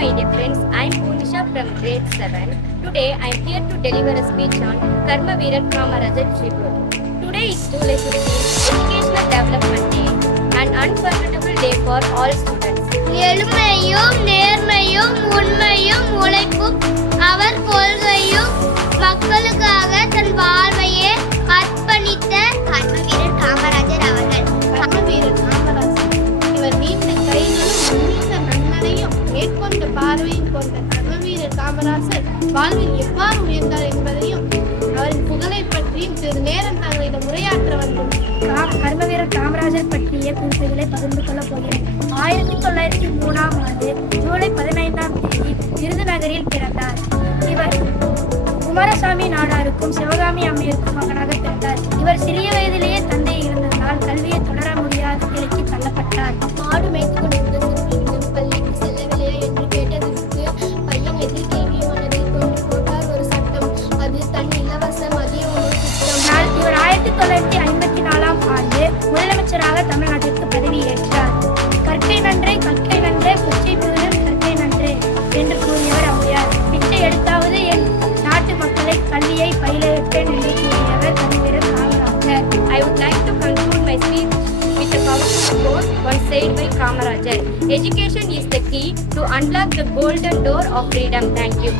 my dear friends, I am Punisha from grade 7. Today I am here to deliver a speech on Karma Veeran Kamarajar tribute. Today is July 15, Educational Development Day, an unforgettable day for all students. எளிமையும் நேர்மையும் உண்மையும் உழைப்பும் அவர் கொள்கையும் மக்களுக்காக தன் வாழ்வையே அர்ப்பணித்த கர்மவீரர் காமராஜர் அவர்கள். கர்மவீரர் காமராஜர் இவர் நீண்ட கைகளும் நீண்ட நன்னடையும் மேற்கொண்ட பார்வையும் கொண்ட கர்மவீரர் காமராஜர் வாழ்வில் எவ்வாறு உயர்ந்தார் என்பதையும் அவரின் புகழை பற்றியும் சிறிது நேரம் தங்களிடம் உரையாற்ற வந்துள்ளோம். கர்மவீரர் காமராஜர் பற்றிய குறிப்புகளை பகிர்ந்து கொள்ளப் போகிறேன். 1903 ஜூலை 15 விருதுநகரில் பிறந்தார். இவர் குமாரசாமி நாடாருக்கும் சிவகாமி அம்மையருக்கும் மகனாக பிறந்தார். இவர் சிறிய வயதிலேயே தந்தை இருந்ததால் கல்வியை தொடர முடியாத நிலைக்கு தள்ளப்பட்டார். மாடு மேய்த்து கொண்டிருந்த சிறுமியிடம் பள்ளிக்கு செல்லவில்லையா என்று கேட்டதற்கு பையன் எதிர்கேள்வி மனதில் கொண்டு போட்டார் ஒரு சட்டம். அது தன் இலவச மதிய உணவு திட்டம். இவர் 1954 முதலமைச்சராக தமிழ்நாட்டிற்கு பதவியேற்றார். கற்கை நன்றே கற்கை நன்றே பிச்சை பெறும் கற்கை நன்றே என்று கூறியவர் அம்மையார். பிச்சை எடுத்தாவது என் நாட்டு மக்களை கல்வியை பயில வைப்பேன் என்று கூறியவர் கர்மவீரர் Kamarajar. I would like to conclude my speech with a powerful quote once said by Kamarajar. Education is the key to unlock the golden door of freedom. Thank you.